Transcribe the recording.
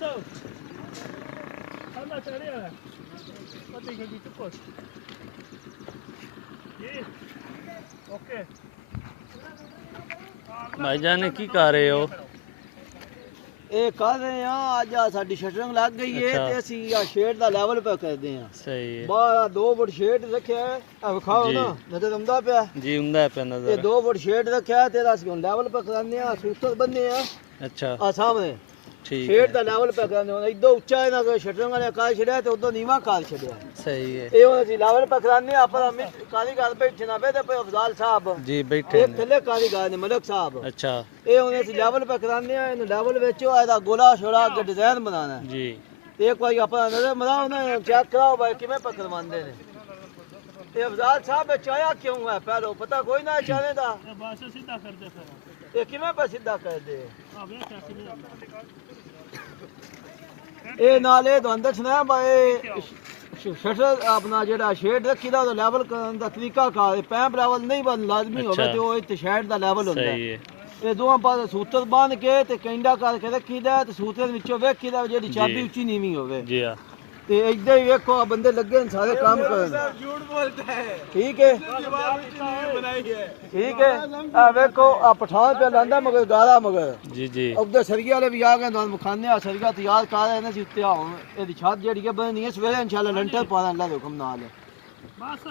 ਬਸ ਠੰਡਾ ਚੜਿਆ ਹੈ ਪਤੀ ਗੱਡੀ ਚੁੱਕੋ ਜੀ ਓਕੇ भाईजान की कर रहे हो? ਇਹ ਕਰ ਰਹੇ ਆ ਅੱਜ ਆ ਸਾਡੀ ਸ਼ਟਰਿੰਗ ਲੱਗ ਗਈ ਏ ਅੱਛਾ। ਤੇ ਅਸੀਂ ਆ ਸ਼ੇਡ ਦਾ ਲੈਵਲ ਪਾ ਕਰਦੇ ਆ सही है ਬਾਹਰ 2 ਫੁੱਟ ਸ਼ੇਡ ਰੱਖਿਆ ਹੈ ਆ ਵਿਖਾਓ ਜੀ। ਨਾ ਨਜ਼ਰ ਆਉਂਦਾ ਪਿਆ जी उमदा है पे ਇਹ नजर 2 ਫੁੱਟ ਸ਼ੇਡ ਰੱਖਿਆ ਹੈ ਤੇ ਅਸੀਂ ਹੁਣ ਲੈਵਲ ਪਾ ਕਰਾਉਂਦੇ ਆ ਸੂਤਰ ਬੰਨੇ ਆ अच्छा ਆ ਸਾਹਮਣੇ ठीक ਸ਼ੇਡ है ਦਾ ਲੈਵਲ ਪਾ ਕਰਾਉਂਦੇ ਹੁਣ ਇਦੋਂ ਉੱਚਾ ਇਹਨਾਂ ਕੋ ਸ਼ਟਰਿੰਗ ਵਾਲੇ ਕਾਲ ਛੜਿਆ ਤੇ ਉਦੋਂ ਨੀਵਾ ਕਾਲ ਛੜਿਆ सही है ਇਹ ਹੁਣ ਅਸੀਂ ਲੈਵਲ ਪਾ ਕਰਾਉਂਦੇ ਆ ਆਪਾਂ ਕਾਰੀਗਰ ਬੈਠਣਾ ਬੇ ਤੇ ਅਫਜ਼ਾਲ ਸਾਹਿਬ जी बैठे ਇੱਕ ਥੱਲੇ ਕਾਰੀਗਰ ਨੇ ਮਲਕ ਸਾਹਿਬ अच्छा ਇਹ ਹੁਣ ਅਸੀਂ ਲੈਵਲ ਪਾ ਕਰਾਉਂਦੇ ਆ ਇਹਨੂੰ ਲੈਵਲ ਵਿੱਚ ਇਹਦਾ ਗੋਲਾ ਛੋੜਾ ਅੱਗੇ ਡਿਜ਼ਾਈਨ ਬਣਾਉਣਾ जी ਤੇ ਇੱਕ ਵਾਰੀ ਆਪਣਾ ਨਜ਼ਰ ਮਰਾਓ ਨਾ ਚੈੱਕ ਕਰਾਓ ਬਾਈ ਕਿਵੇਂ ਪਕੜਵਾਉਂਦੇ ਨੇ ਤੇ ਅਫਜ਼ਾਲ ਸਾਹਿਬ ਚਾਇਆ ਕਿਉਂ ਹੈ ਪਹਿਲੋ ਪਤਾ ਕੋਈ ਨਾ ਚਾਹਨੇ ਦਾ ਬਸ ਸਿੱਧਾ ਕਰਦੇ ਫਿਰ ਇਹ ਕਿਵੇਂ ਪਾ ਸਿੱਧਾ ਕਰਦੇ ਆ ਵੇ ਕੈਸੇ ਨਹੀਂ ਇਹ ਨਾਲੇ ਤੋਂ ਅੰਦਰ ਸੁਣਾਇਆ ਬਾਈ ਸ਼ਟਰ ਆਪਣਾ ਜਿਹੜਾ ਸ਼ੇਡ ਰੱਖੀ ਦਾ ਉਹਦਾ ਲੈਵਲ ਕਰਨ ਦਾ ਤਰੀਕਾ ਕਾ ਪੈਂਪ ਲੈਵਲ ਨਹੀਂ ਬਣ ਲਾਜ਼ਮੀ ਹੋਵੇ ਅੱਛਾ। ਤੇ ਉਹ ਇੱਥੇ ਸ਼ੇਡ ਦਾ ਲੈਵਲ ਹੁੰਦਾ सही है ਇਹ ਦੋਵਾਂ ਪਾਸੇ ਸੂਤਰ ਬੰਨ ਕੇ ਤੇ ਕੈਂਡਾ ਕਰਕੇ ਰੱਖੀਦਾ ਤੇ ਸੂਤਰ ਦੇ ਵਿੱਚੋਂ ਵੇਖੀਦਾ ਜਿਹੜੀ ਚਾਬੀ ਜੀ। ਉੱਚੀ ਨੀਵੀਂ ਹੋਵੇ जी हाँ ਤੇ ਇਦਾਂ ਹੀ ਵੇਖੋ ਆ ਬੰਦੇ ਲੱਗੇ ਨੇ ਸਾਰੇ ਕੰਮ ਕਰਨ ਝੂਠ ਬੋਲਦਾ ਹੈ ਠੀਕ ਹੈ ਜਵਾਬ ਵਿੱਚ ਨਹੀਂ ਬਣਾਈ ਹੈ ਠੀਕ ਹੈ ਆ ਵੇਖੋ ਆ ਪਠਾਨ ਪਿਆ ਲਾਂਦਾ ਮਗਰ ਗਾਲਾ ਮਗਰ जी जी ਉਧਰ ਸਰਗੀਆਂ ਵਾਲੇ ਵੀ ਆ ਗਏ ਤੁਹਾਨੂੰ ਮਖਾਨੇ ਆ ਸਰਗਾ ਤਿਆਰ ਕਰ ਰਹੇ ਨੇ ਸੀ ਉੱਤੇ ਆਉਣ ਇਹਦੀ ਛੱਤ ਜਿਹੜੀ ਹੈ ਬਣਨੀ ਹੈ ਸਵੇਰੇ ਇਨਸ਼ਾਅੱਲਾ ਲੰਟਰ ਪਾਣਾ ਅੱਲਾ ਦੇ ਹੁਕਮ ਨਾਲ ਬਸ